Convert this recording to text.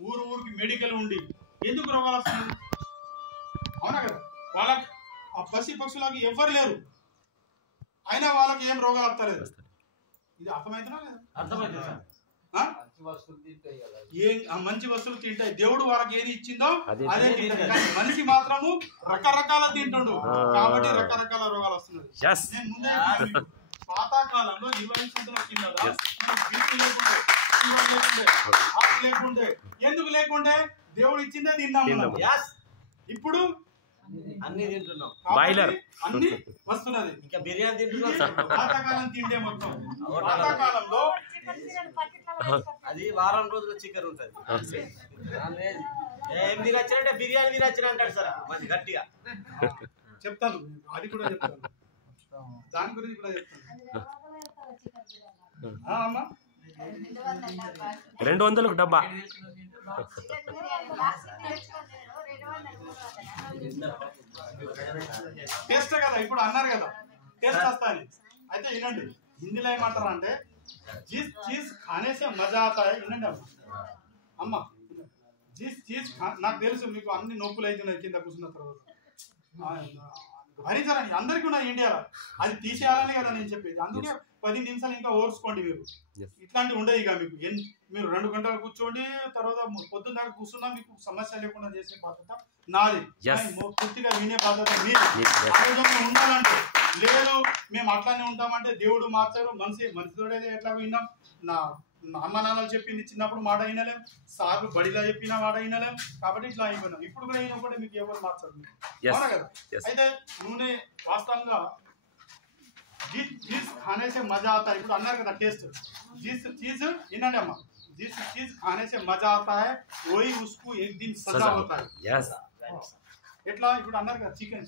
ఊరికి మెడికల్ ఉండి ఎందుకు రోగాలు వస్తున్నాయి? అవునా కదా? వాళ్ళకి ఆ పసి పక్షులకి ఎవ్వరు లేరు, అయినా వాళ్ళకి ఏం రోగాలు వస్తలేదు. ఇది అర్థమవుతున్నా లేదా? అర్థమైంది సార్. మంచి వస్తువులు తింటాయి. దేవుడు వాళ్ళకి ఏది ఇచ్చిందో అదే తింటాయి. కానీ మనిషి మాత్రము రకరకాల తింటాడు, కాబట్టి రకరకాల రోగాలు వస్తున్నాయి. నేను ముందే పాతకాలంలో 20 సంవత్సరాల కింద లేకుండే. ఎందుకు లేకుండే? దేవుడు ఇచ్చిందే తిన్నాము. ఇప్పుడు అన్ని తింటున్నాం, అన్ని వస్తున్నది. ఇంకా బిర్యానీ తింటున్నాం. పాతకాలం తిండే మొత్తం. పాతకాలంలో అది వారం రోజులు చికెన్ ఉంటది. ఏం తినొచ్చినంటే బిర్యానీ తినొచ్చిన అంటాడు సార్ మంచి గట్టిగా. చెప్తాను, అది కూడా చెప్తాను, దాని గురించి కూడా చెప్తాను. అమ్మా 200 డబ్బా టేస్ట్ కదా. ఇప్పుడు అన్నారు కదా టేస్ట్ వస్తాయి. అయితే వినండి, హిందీలో ఏమంటారు అంటే जिस चीज खाने से मजा आता है వినండి అమ్మా, जिस चीज నాకు తెలుసు మీకు అన్ని నొప్పులు అవుతున్నాయి కింద కూర్చున్న తర్వాత, భరించాలని అందరికీ ఉన్నాయి ఇండియాలో. అది తీసేయాలని కదా నేను చెప్పేది. అందుకే 10 నిమిషాలు ఇంకా ఓర్చుకోండి. మీరు ఇట్లాంటివి ఉండవు ఇక మీకు. మీరు 2 గంటలు కూర్చోండి, తర్వాత పొద్దున్న దాకా కూర్చున్నా మీకు సమస్య లేకుండా చేసే బాధ్యత నాది. పూర్తిగా వినే బాధ్యత మీది. ఆరోగ్యంగా ఉండాలంటే లేదు మేము అట్లానే ఉంటామంటే దేవుడు మార్చారు. మనిషితోడే ఎట్లా విన్నాం. నా అమ్మ నాన్నలు చెప్పింది చిన్నప్పుడు మాట అయినలేం, సార్లు బడిలో చెప్పిన మాట అయినలేం, కాబట్టి ఇట్లా అయిపోయినాం. ఇప్పుడు కూడా అయినా కూడా మీకు ఎవరు మార్చారు? అవునా కదా? అయితే నూనె వాస్తవంగా जिस खाने से मजा आता है, ఇప్పుడు అన్నారు కదా టేస్ట్. जिस चीज వినండి అమ్మా, जिस चीज खाने से मजा आता है वही उसको एक दिन सजा होता है. ఎట్లా? ఇప్పుడు అన్నారు కదా చికెన్